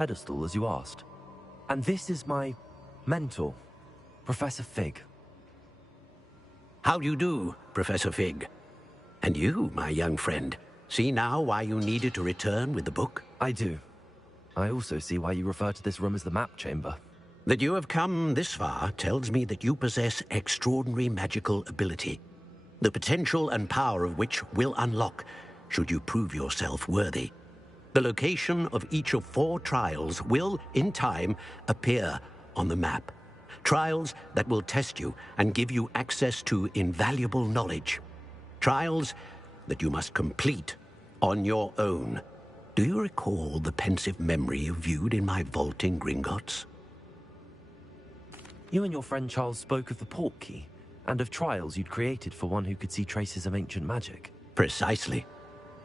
pedestal, as you asked. And this is my mentor, Professor Fig. How do you do, Professor Fig? And you, my young friend, see now why you needed to return with the book? I do. I also see why you refer to this room as the map chamber. That you have come this far tells me that you possess extraordinary magical ability, the potential and power of which will unlock should you prove yourself worthy. The location of each of 4 trials will, in time, appear on the map. Trials that will test you and give you access to invaluable knowledge. Trials that you must complete on your own. Do you recall the pensive memory you viewed in my vault in Gringotts? You and your friend Charles spoke of the port key, and of trials you'd created for one who could see traces of ancient magic. Precisely.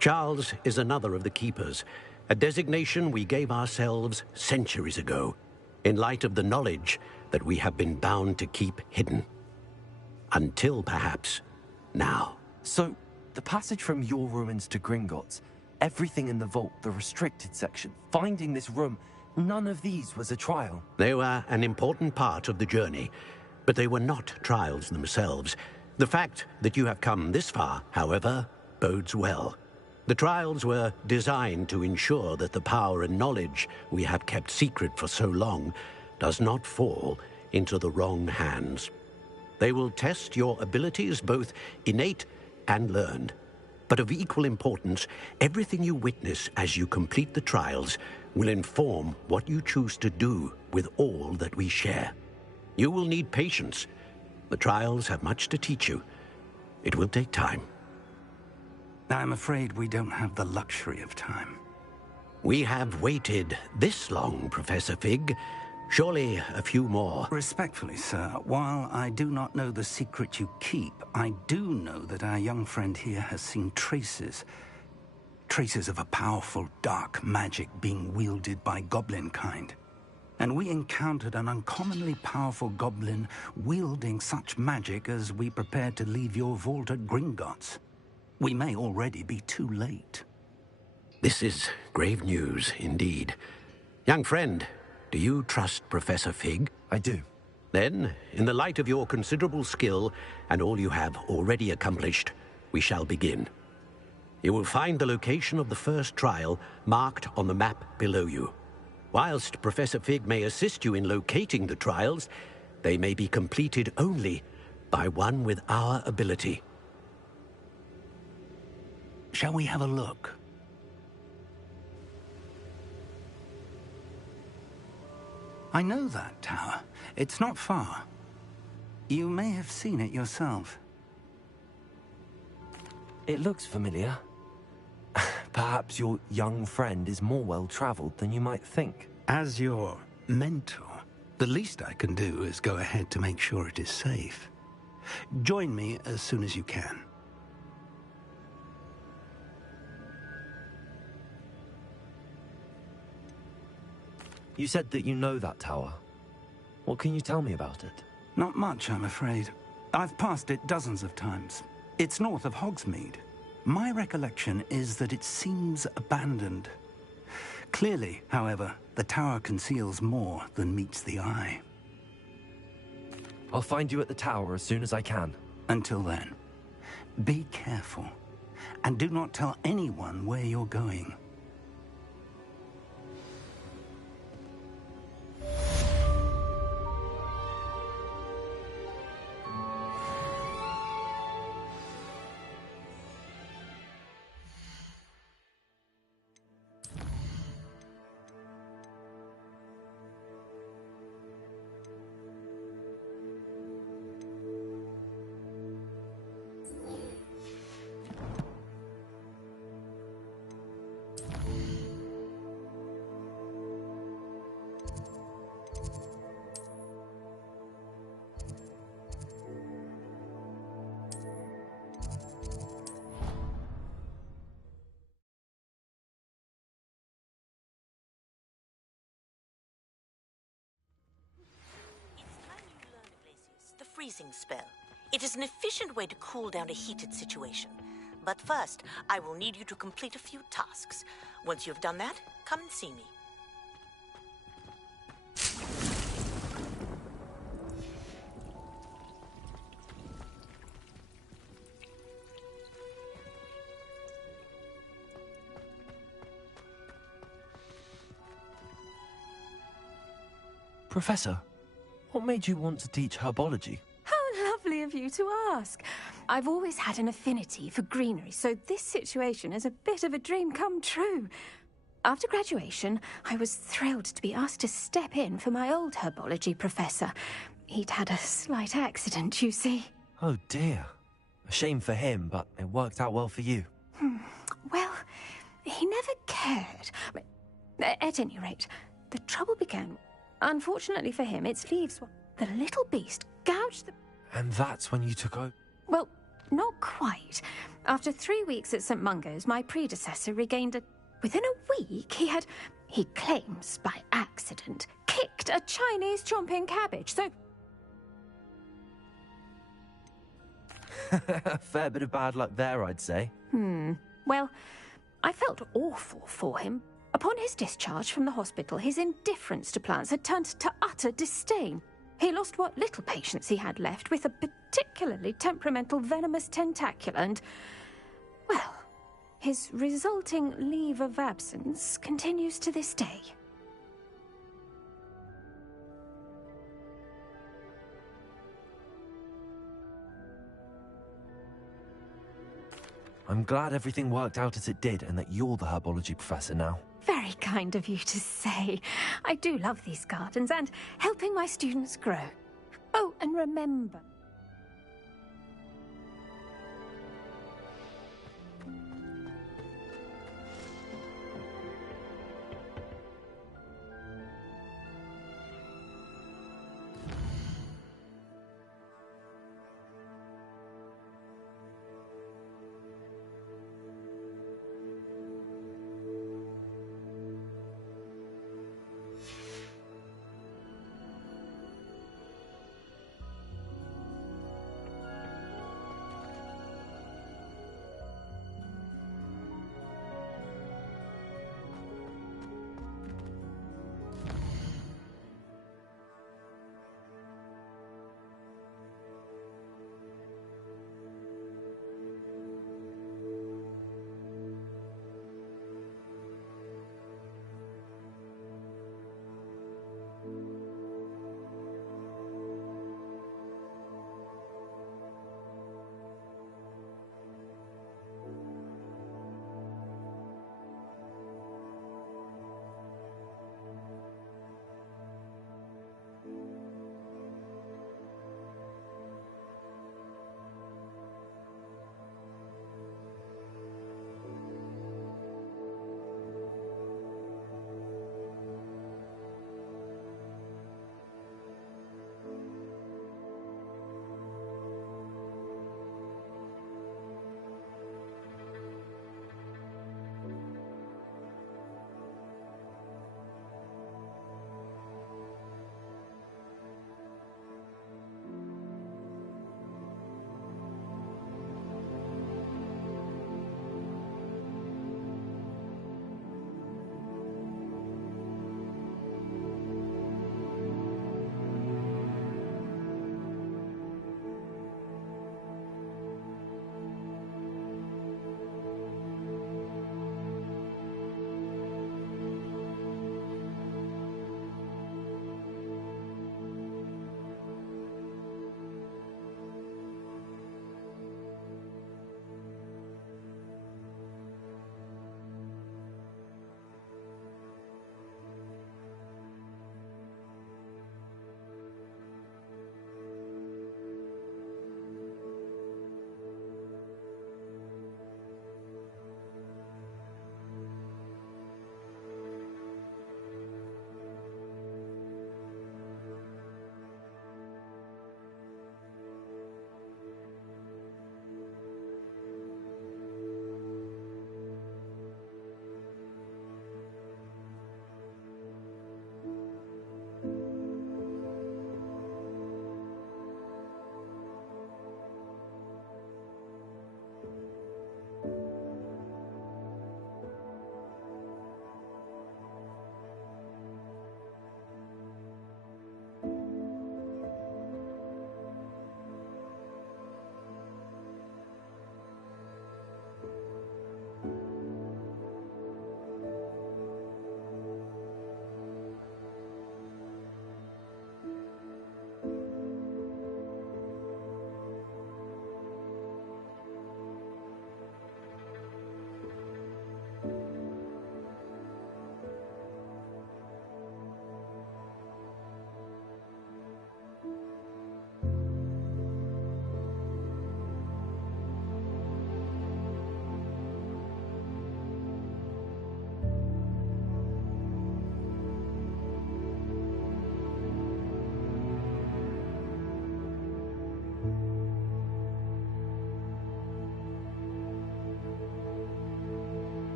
Charles is another of the Keepers, a designation we gave ourselves centuries ago, in light of the knowledge that we have been bound to keep hidden. Until, perhaps, now. So, the passage from your ruins to Gringotts, everything in the vault, the restricted section, finding this room, none of these was a trial. They were an important part of the journey, but they were not trials themselves. The fact that you have come this far, however, bodes well. The trials were designed to ensure that the power and knowledge we have kept secret for so long does not fall into the wrong hands. They will test your abilities, both innate and learned. But of equal importance, everything you witness as you complete the trials will inform what you choose to do with all that we share. You will need patience. The trials have much to teach you. It will take time. I'm afraid we don't have the luxury of time. We have waited this long, Professor Fig. Surely a few more. Respectfully, sir, while I do not know the secret you keep, I do know that our young friend here has seen traces of a powerful dark magic being wielded by goblin kind. And we encountered an uncommonly powerful goblin wielding such magic as we prepared to leave your vault at Gringotts. We may already be too late. This is grave news, indeed. Young friend, do you trust Professor Fig? I do. Then, in the light of your considerable skill and all you have already accomplished, we shall begin. You will find the location of the first trial marked on the map below you. Whilst Professor Fig may assist you in locating the trials, they may be completed only by one with our ability. Shall we have a look? I know that tower. It's not far. You may have seen it yourself. It looks familiar. Perhaps your young friend is more well-traveled than you might think. As your mentor, the least I can do is go ahead to make sure it is safe. Join me as soon as you can. You said that you know that tower. What can you tell me about it? Not much, I'm afraid. I've passed it dozens of times. It's north of Hogsmeade. My recollection is that it seems abandoned. Clearly, however, the tower conceals more than meets the eye. I'll find you at the tower as soon as I can. Until then, be careful, and do not tell anyone where you're going. Freezing spell. It is an efficient way to cool down a heated situation. But first, I will need you to complete a few tasks. Once you have done that, come and see me. Professor, what made you want to teach herbology? How lovely of you to ask. I've always had an affinity for greenery, so this situation is a bit of a dream come true. After graduation, I was thrilled to be asked to step in for my old herbology professor. He'd had a slight accident, you see. Oh dear. A shame for him, but it worked out well for you. Well, he never cared. At any rate, the trouble began. Unfortunately for him, its leaves were... The little beast gouged the... And that's when you took over? Well, not quite. After 3 weeks at St. Mungo's, my predecessor regained a... Within a week, he claims by accident, kicked a Chinese chomping cabbage, so... A fair bit of bad luck there, I'd say. Well, I felt awful for him. Upon his discharge from the hospital, his indifference to plants had turned to utter disdain. He lost what little patience he had left with a particularly temperamental venomous tentacula and... Well, his resulting leave of absence continues to this day. I'm glad everything worked out as it did and that you're the herbology professor now. Very kind of you to say. I do love these gardens and helping my students grow. Oh, and remember...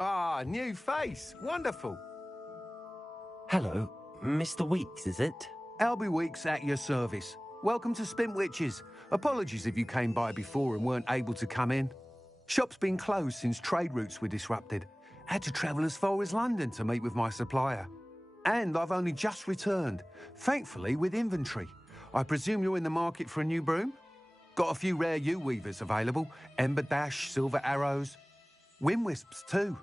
Ah, new face. Wonderful. Hello, Mr. Weeks, is it? Albie Weeks at your service. Welcome to Spintwitches. Apologies if you came by before and weren't able to come in. Shop's been closed since trade routes were disrupted. Had to travel as far as London to meet with my supplier. And I've only just returned, thankfully with inventory. I presume you're in the market for a new broom? Got a few rare U-weavers available. Ember Dash, Silver Arrows. Wind Wisps too.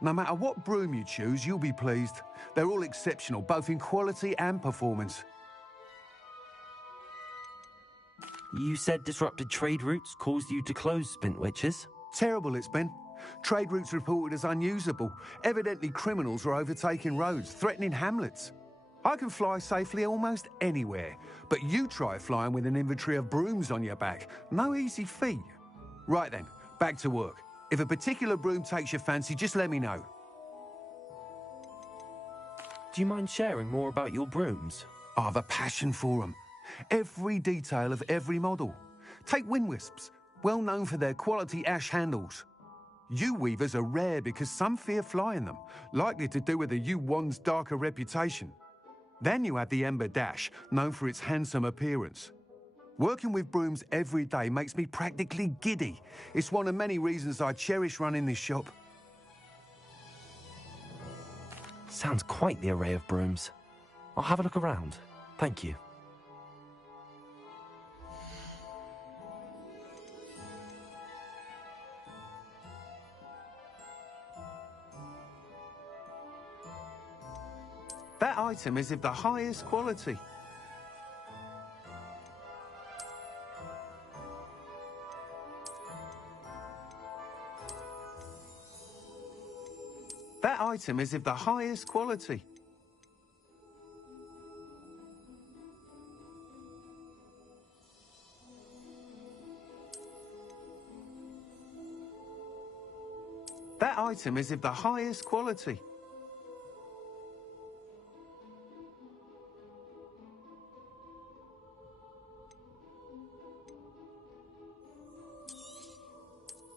No matter what broom you choose, you'll be pleased. They're all exceptional, both in quality and performance. You said disrupted trade routes caused you to close Spintwitches? Terrible it's been. Trade routes reported as unusable. Evidently criminals are overtaking roads, threatening hamlets. I can fly safely almost anywhere, but you try flying with an inventory of brooms on your back. No easy feat. Right then, back to work. If a particular broom takes your fancy, just let me know. Do you mind sharing more about your brooms? I have a passion for them. Every detail of every model. Take Wind Wisps, well known for their quality ash handles. U-weavers are rare because some fear flying them, likely to do with the U-wand's darker reputation. Then you have the Ember Dash, known for its handsome appearance. Working with brooms every day makes me practically giddy. It's one of many reasons I cherish running this shop. Sounds quite the array of brooms. I'll have a look around. Thank you. That item is of the highest quality. That item is of the highest quality. That item is of the highest quality.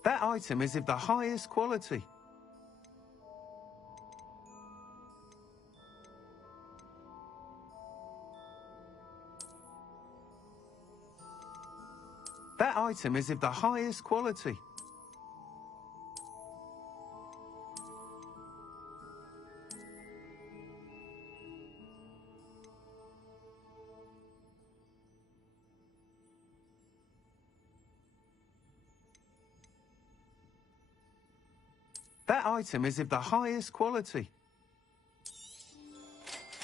That item is of the highest quality. That item is of the highest quality. That item is of the highest quality.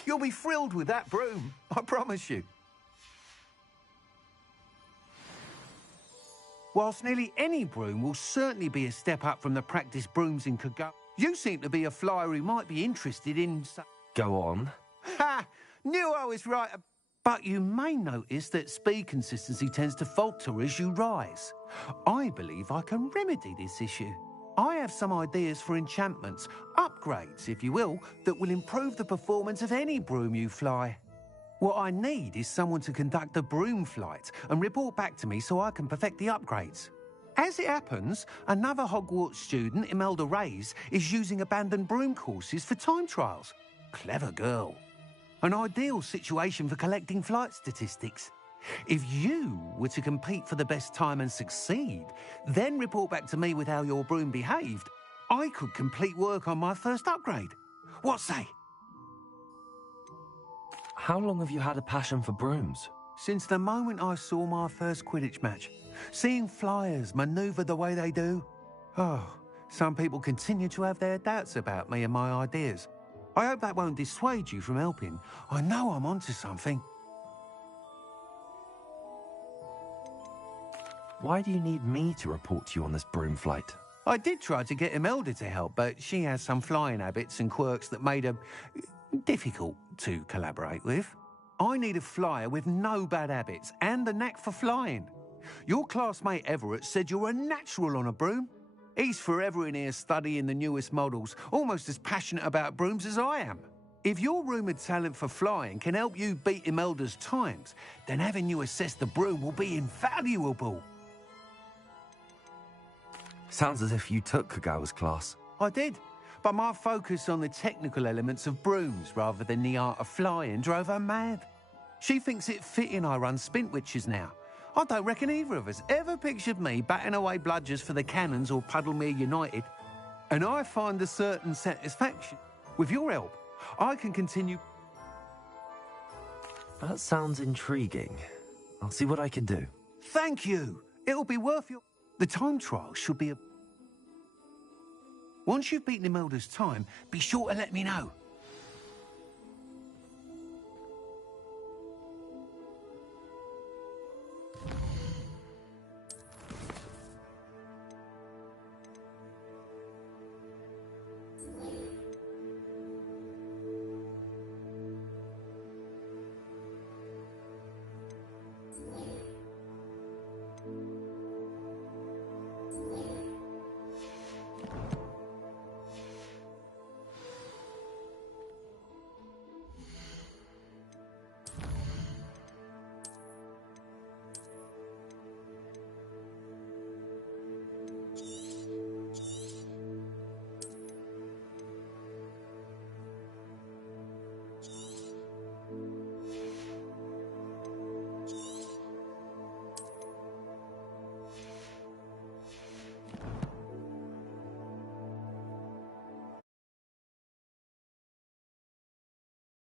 You'll be thrilled with that broom, I promise you. Whilst nearly any broom will certainly be a step up from the practice brooms in Kogo, you seem to be a flyer who might be interested in... Go on. Ha! Knew I was right. But you may notice that speed consistency tends to falter as you rise. I believe I can remedy this issue. I have some ideas for enchantments, upgrades, if you will, that will improve the performance of any broom you fly. What I need is someone to conduct a broom flight and report back to me so I can perfect the upgrades. As it happens, another Hogwarts student, Imelda Reyes, is using abandoned broom courses for time trials. Clever girl. An ideal situation for collecting flight statistics. If you were to compete for the best time and succeed, then report back to me with how your broom behaved, I could complete work on my first upgrade. What say? How long have you had a passion for brooms? Since the moment I saw my first Quidditch match. Seeing flyers manoeuvre the way they do. Oh, some people continue to have their doubts about me and my ideas. I hope that won't dissuade you from helping. I know I'm onto something. Why do you need me to report to you on this broom flight? I did try to get Imelda to help, but she has some flying habits and quirks that made her difficult to collaborate with. I need a flyer with no bad habits and the knack for flying. Your classmate Everett said you're a natural on a broom. He's forever in here studying the newest models, almost as passionate about brooms as I am. If your rumoured talent for flying can help you beat Imelda's times, then having you assess the broom will be invaluable. Sounds as if you took Kagawa's class. I did. But my focus on the technical elements of brooms rather than the art of flying drove her mad. She thinks it fitting I run Spintwitches now. I don't reckon either of us ever pictured me batting away bludgers for the Cannons or Puddlemere United. And I find a certain satisfaction. With your help, I can continue... That sounds intriguing. I'll see what I can do. Thank you. It'll be worth your... The time trial should be a... Once you've beaten Imelda's time, be sure to let me know.